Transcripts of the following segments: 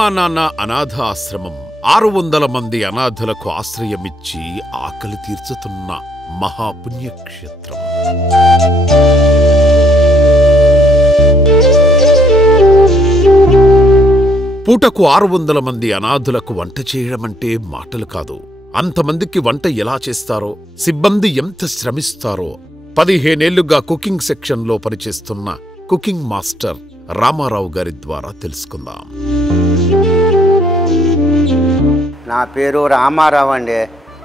అమ్మా నాన్న అనాథ ఆశ్రమం 600 మంది అనాథలకు ఆశ్రయమిచ్చి ఆకలి తీర్చుతున్న మహాపుణ్యక్షేత్రం. పూటకు 600 మంది అనాథులకు వంట చేయడమంటే మాటలు కాదు. అంతమందికి వంట ఎలా చేస్తారో, సిబ్బంది ఎంత శ్రమిస్తారో 15 ఏళ్లుగా కుకింగ్ సెక్షన్లో పనిచేస్తున్న కుకింగ్ మాస్టర్ రామారావు గారి ద్వారా తెలుసుకుందాం. నా పేరు రామారావు అండి.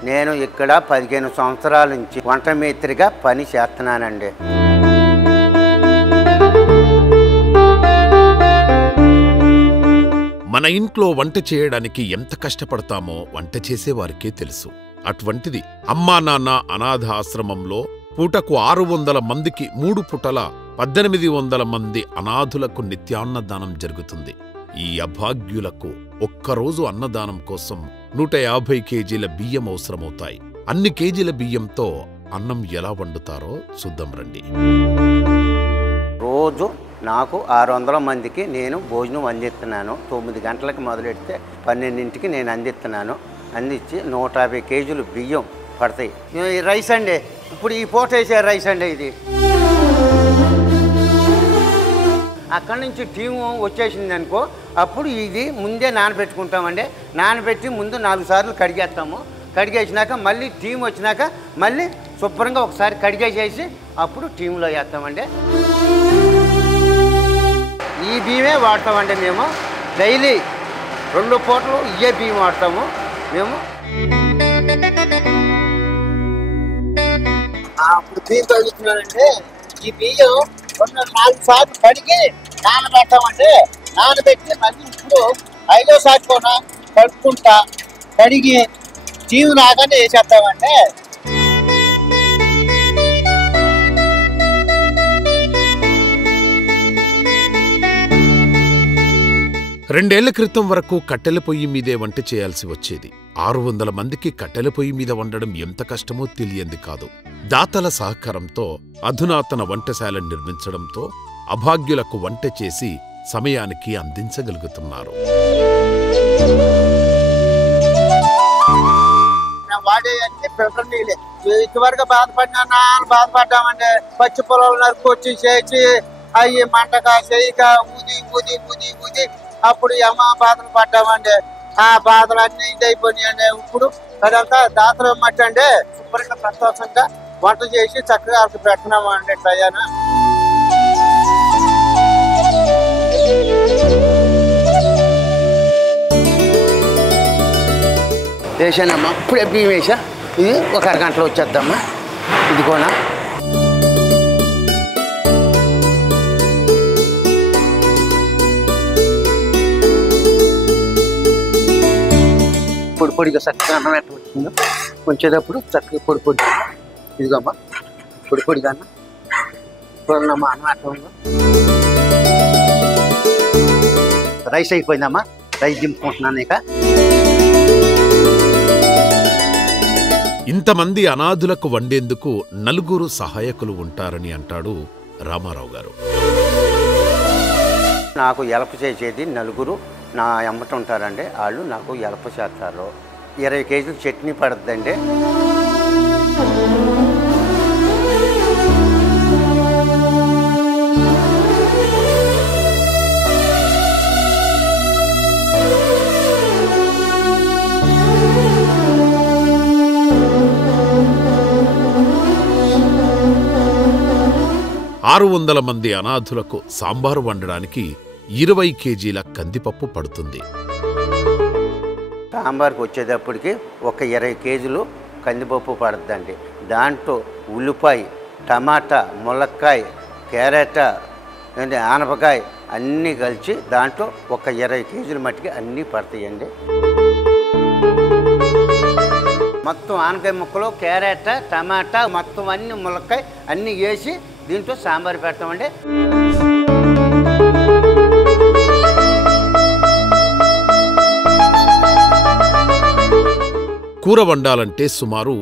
నేను ఇక్కడ 15 సంవత్సరాల నుంచి వంట మేస్త్రిగా పని చేస్తున్నానండి. మన ఇంట్లో వంట చేయడానికి ఎంత కష్టపడతామో వంట చేసేవారికే తెలుసు. అటువంటిది అమ్మా నాన్న అనాథ ఆశ్రమంలో పూటకు 600 మందికి 3 పూటల 1800 మంది అనాథులకు నిత్యాన్నదానం జరుగుతుంది. ఈ అభాగ్యులకు ఒక్కరోజు అన్నదానం కోసం 150 కేజీల బియ్యం అవసరమవుతాయి. అన్ని కేజీల బియ్యంతో అన్నం ఎలా వండుతారో చూద్దాం రండి. రోజు నాకు 600 మందికి నేను భోజనం అందిస్తున్నాను. 9 గంటలకు మొదలెడితే 12ంటికి నేను అందిస్తున్నాను. అందించి 150 కేజీలు బియ్యం పడతాయి. ఈ రైస్ అండి, ఇప్పుడు ఈ పూట వేసే రైస్ అండి. ఇది అక్కడి నుంచి టీము వచ్చేసింది అనుకో, అప్పుడు ఇది ముందే నానబెట్టుకుంటామండి. నానబెట్టి ముందు 4 సార్లు కడిగేస్తాము. కడిగేసినాక మళ్ళీ టీం వచ్చినాక మళ్ళీ శుభ్రంగా ఒకసారి కడిగేసేసి అప్పుడు టీంలో వేస్తామండి. ఈ బియ్యమే వాడతామండి మేము. డైలీ 2 పూటలు ఇవే బియ్యం వాడతాము మేము. అప్పుడు బియ్యం తగ్గుతున్నానంటే ఈ బియ్యం 4 సార్లు కడిగి నానబెట్టామంటే, నానబెట్టి మళ్ళీ ఇప్పుడు 5వ సారి కూడా కడుక్కుంటా కడిగి టీం రాగానే వేసేస్తామంటే. 2 ఏళ్ల క్రితం వరకు కట్టెల పొయ్యి మీదే వంట చేయాల్సి వచ్చేది. 600 మందికి కట్టెల పొయ్యి మీద వండడం ఎంత కష్టమో తెలియంది కాదు. దాతల సహకారంతో అధునాతన వంటశాల నిర్మించడంతో అభాగ్యులకు వంట చేసి సమయానికి అందించగలుగుతున్నారు. వాడే అన్ని ఫిల్టర్ నీళ్ళే. ఇంతవరకు బాధపడ్డామంటే పచ్చి పొలాలు నరుకొచ్చి చేసి అవి మంటగా చేయక ఊది ఊది ఊది ఊది అప్పుడు బాధలు పడ్డామండి. ఆ బాధలన్నీ ఇదైపోయినాయండి. ఇప్పుడు అదంతా దాతలు ఇమ్మంటే శుభ్రంగా సంతోషంగా వంట చేసి చక్కగా అరకు పెడుతున్నామండి. ఇట్లా వేసానమ్మా, ఇప్పుడే బియ్యం వేసా. ఇది ఒక అరగంటలో వచ్చేద్దామా. ఇది కూడా పొడి పొడిగా చక్కగా అన్నం ఎట్లా వచ్చిందో కొంచేటప్పుడు చక్కగా పొడి పొడి. ఇదిగోమ్మా పొడి పొడిగా అన్న చూడమ్మా అన్నం ఎట్లా ఉందో. రైస్ అయిపోయిందమ్మా. రైస్ దింపుకుంటున్నాను ఇక. ఇంతమంది అనాథులకు వండేందుకు 4 సహాయకులు ఉంటారని అంటాడు రామారావు గారు. నాకు హెల్ప్ చేసేది 4 నా ఎమ్మట ఉంటారండి. వాళ్ళు నాకు హెల్ప్ చేస్తారు. 20 కేజీలు చట్నీ పడుతుందండి. ఆరు 600 మంది అనాథులకు సాంబారు వండడానికి 20 కేజీల కందిపప్పు పడుతుంది. సాంబార్కి వచ్చేటప్పటికి ఒక 20 కేజీలు కందిపప్పు పడుతుందండి. దాంట్లో ఉల్లిపాయ, టమాటా, ములక్కాయ, క్యారెట్, ఆనపకాయ అన్నీ కలిసి దాంట్లో ఒక 20 కేజీల మట్టికి అన్నీ పడతాయండి. మొత్తం ఆనకాయ ముక్కలు, క్యారెట్, టమాటా మొత్తం అన్నీ ములక్కాయ అన్నీ వేసి దీంట్లో సాంబార్ పెడతామండి. కూర వండాలంటే సుమారు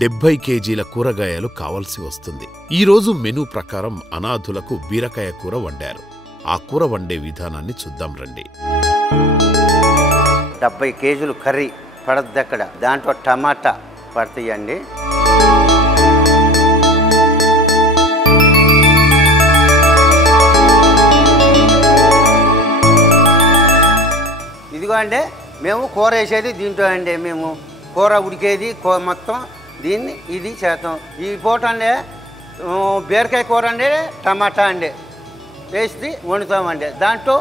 70 కేజీల కూరగాయలు కావలసి వస్తుంది. ఈరోజు మెనూ ప్రకారం అనాథులకు బీరకాయ కూర వండారు. ఆ కూర వండే విధానాన్ని చూద్దాం రండి. 70 కేజీలు కర్రీ పడద్ది అక్కడ. దాంట్లో టమాటా పడతాయండి. ఇదిగో అండి మేము కూర వేసేది దీంట్లో అండి. మేము కూర ఉడికేది మొత్తం దీన్ని ఇది చేస్తాం. ఈ పూట అండి బీరకాయ కూర అండి టమాటా అండి వేసి వండుతామండి. దాంట్లో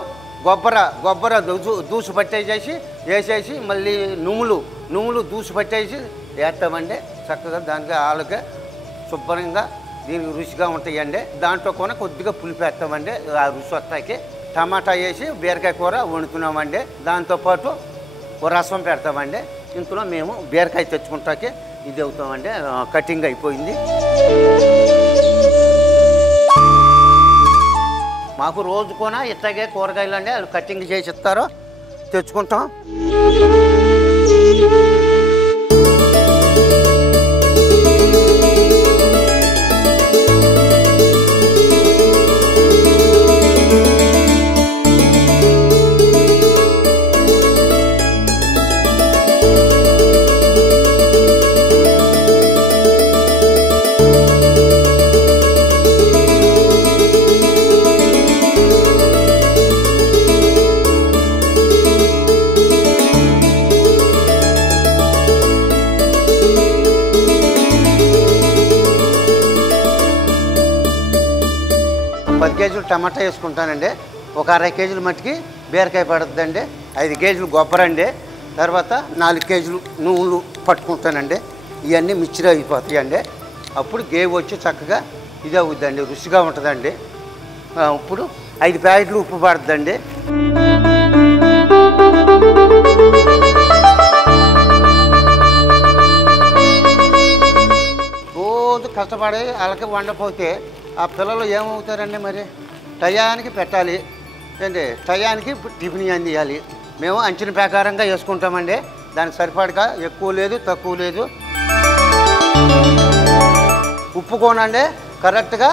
గొబ్బర దూసు పట్టేసేసి వేసేసి మళ్ళీ నువ్వులు దూసు పట్టేసి వేస్తామండి. చక్కగా దానికి ఆలుగా శుభ్రంగా దీనికి రుచిగా ఉంటాయండి. దాంట్లో కూడా కొద్దిగా పులుపు వేస్తామండి. ఆ రుచి వస్తాకి టమాటా వేసి బీరకాయ కూర వండుతున్నామండి. దాంతోపాటు రసం పెడతామండి. ఇంట్లో మేము బీరకాయ తెచ్చుకుంటాకే ఇది అవుతామండి. కటింగ్ అయిపోయింది. మాకు రోజు కూడా ఇట్లాగే కూరగాయలు అండి వాళ్ళు కటింగ్ చేసి ఇస్తారో తెచ్చుకుంటాం. కేజీలు టమాటా వేసుకుంటానండి. ఒక 60 కేజీలు మట్టికి బీరకాయ పడుతుందండి. 5 కేజీలు గొబ్బర అండి. తర్వాత 4 కేజీలు నువ్వులు పట్టుకుంటానండి. ఇవన్నీ మిక్చర్ అయిపోతాయండి. అప్పుడు గేవి వచ్చి చక్కగా ఇది అవుద్దండి, రుచిగా ఉంటుందండి. ఇప్పుడు 5 ప్యాకెట్లు ఉప్పు పడుతుందండి. రోజు కష్టపడి వాళ్ళకి వండపోతే ఆ పిల్లలు ఏమవుతారండి? మరి టయానికి పెట్టాలి ఏంటి, టయానికి టిఫిన్ అందియాలి. మేము అంచనా ప్రకారంగా వేసుకుంటామండి. దానికి సరిపడగా ఎక్కువ లేదు తక్కువ లేదు. ఉప్పు కోనండి కరెక్ట్గా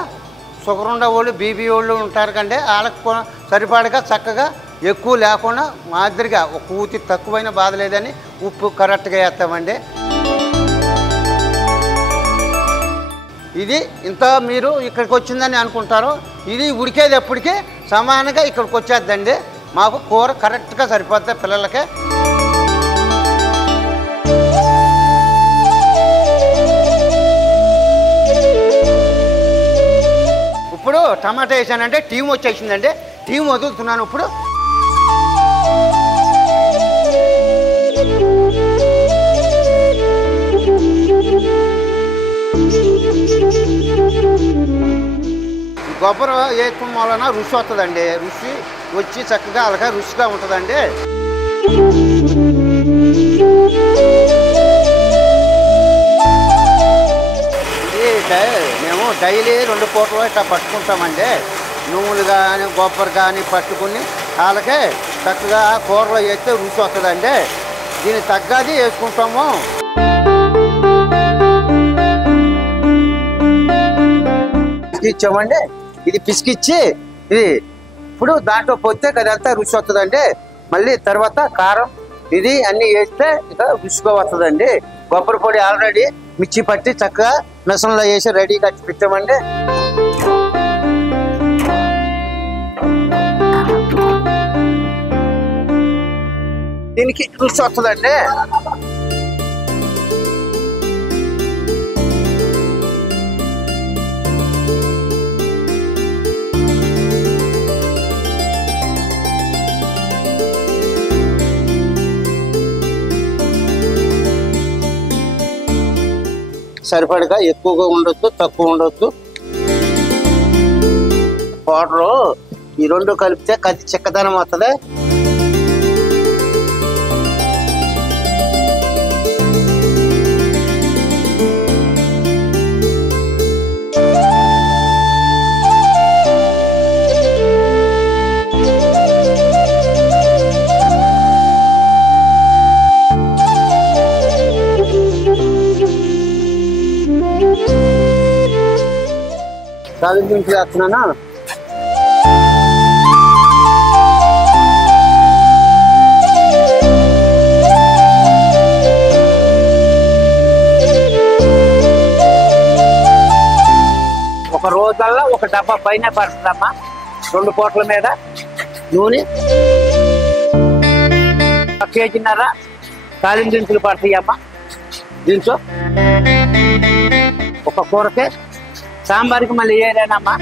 షుగర్ ఉండే వాళ్ళు బీపీ వాళ్ళు ఉంటారు కండి, వాళ్ళకి సరిపడగా చక్కగా ఎక్కువ లేకుండా మాదిరిగా ఒక ఊతి తక్కువైన బాధ లేదని ఉప్పు కరెక్ట్గా వేస్తామండి. ఇది ఇంత మీరు ఇక్కడికి వచ్చిందని అనుకుంటారు. ఇది ఉడికేది ఎప్పటికీ సమానంగా ఇక్కడికి వచ్చేద్దండి. మాకు కూర కరెక్ట్గా సరిపోతుంది పిల్లలకి. ఇప్పుడు టమాటా వేసానంటే టీం వచ్చేసిందండి. టీం వదులుతున్నాను ఇప్పుడు. కొబ్బరి వేయటం వలన రుచి వస్తుందండి. రుచి వచ్చి చక్కగా అలాగే రుచిగా ఉంటుందండి. ఇది మేము డైలీ 2 పూటలు ఇట్లా పట్టుకుంటామండి. నువ్వులు కానీ కొబ్బరి కానీ పట్టుకుని వాళ్ళకే చక్కగా కూరలో వేస్తే రుచి వస్తుందండి. దీనికి తగ్గది వేసుకుంటాము. ఇచ్చామండి. ఇది పిసికిచ్చి ఇది ఇప్పుడు దాంట్లో పోతే అదంతా రుచి వస్తుందండి. మళ్ళీ తర్వాత కారం ఇది అన్నీ వేస్తే ఇక రుచిగా వస్తుందండి. కొబ్బరి పొడి ఆల్రెడీ మిర్చి పట్టి చక్కగా మిషన్లో వేసి రెడీ కట్టి పెట్టామండి. దీనికి రుచి వస్తుందండి. సరిపడగా ఎక్కువగా ఉండొద్దు తక్కువ ఉండొద్దు. పౌడరు ఈ 2 కలిపితే కది చిక్కదనం వస్తుంది. తాలింపు చేస్తున్నానా? పూటలల్లా ఒక డబ్బా పైన పడుతుందమ్మా. 2 పూటల మీద నూనె 1 కేజీన్నర తాలింపు దినుసులు పడతాయమ్మా. దీంట్లో ఒక కూరకే సాంబార్కి మళ్ళీ ఏరేనమ్మా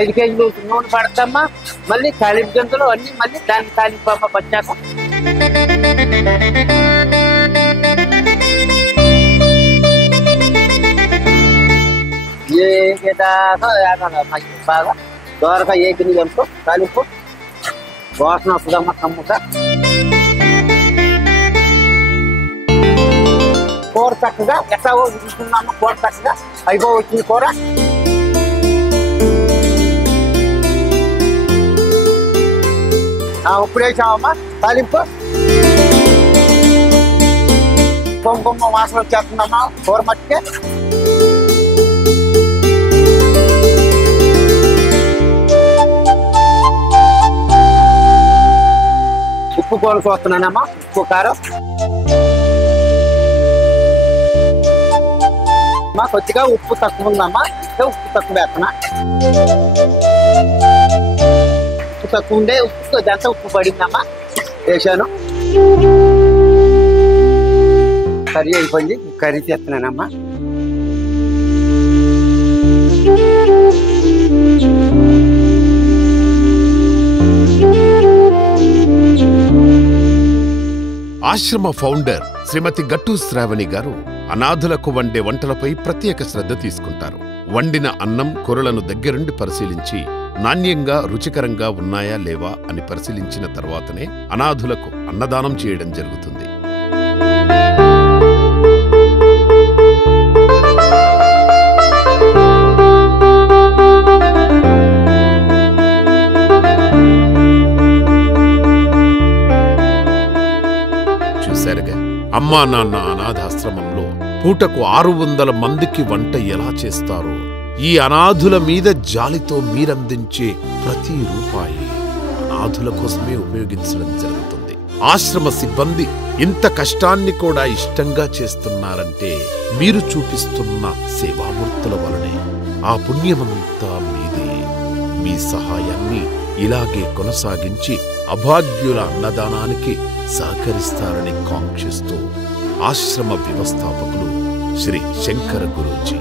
5 కేజీలు నూనె పడతామ్మా. మళ్ళీ తాలింపు దినుసులు అన్ని మళ్ళీ దానికి తాలింపు అమ్మ పచ్చాక బాగా దోరగా ఏకిని ఎంపు తాలింపు వాసన వస్తుందమ్మా. కమ్ముగా కూర చక్కగా ఎట్లా చూస్తున్నామ్మా. కూర చక్కగా అయిపోవచ్చింది కూర. ఉప్పు వేసామమ్మా. తాలింపు కొమ్మ వాసన వచ్చేస్తుందమ్మా కూర మట్టికే. ఉప్పు కూర చూస్తున్నానమ్మా. ఉప్పు కారం కొద్దిగా ఉప్పు తక్కువ ఉందమ్మా. ఉప్పు తక్కువ వేస్తున్నా. ఉప్పు తక్కువ ఉండే ఉప్పు ఇదంతా ఉప్పు పడిందమ్మా. వేసాను. కర్రీ అయిపోయింది. కర్రీ చేస్తున్నానమ్మా. ఆశ్రమ ఫౌండర్ శ్రీమతి గట్టు శ్రావణి గారు అనాథులకు వండే వంటలపై ప్రత్యేక శ్రద్ధ తీసుకుంటారు. వండిన అన్నం కూరలను దగ్గరుండి పరిశీలించి నాణ్యంగా రుచికరంగా ఉన్నాయా లేవా అని పరిశీలించిన తర్వాతనే అనాథులకు అన్నదానం చేయడం జరుగుతుంది. చూశారుగా, అమ్మా నాన్న అనాథాశ్రమంలో పూటకు 600 మందికి వంట ఎలా చేస్తారో. ఈ అనాథుల మీద జాలితో మీరందించే ప్రతి రూపాయి అనాథుల కోసమే ఉపయోగించడం జరుగుతుంది. ఆశ్రమ సిబ్బంది ఇంత కష్టాన్ని కూడా ఇష్టంగా చేస్తున్నారంటే మీరు చూపిస్తున్న సేవామూర్తుల వలనే. ఆ పుణ్యమంతా మీదే. మీ సహాయాన్ని ఇలాగే కొనసాగించి అభాగ్యుల అన్నదానానికి సహకరిస్తారని కాంక్షిస్తూ ఆశ్రమ వ్యవస్థాపకులు శ్రీ శంకర గురూజీ.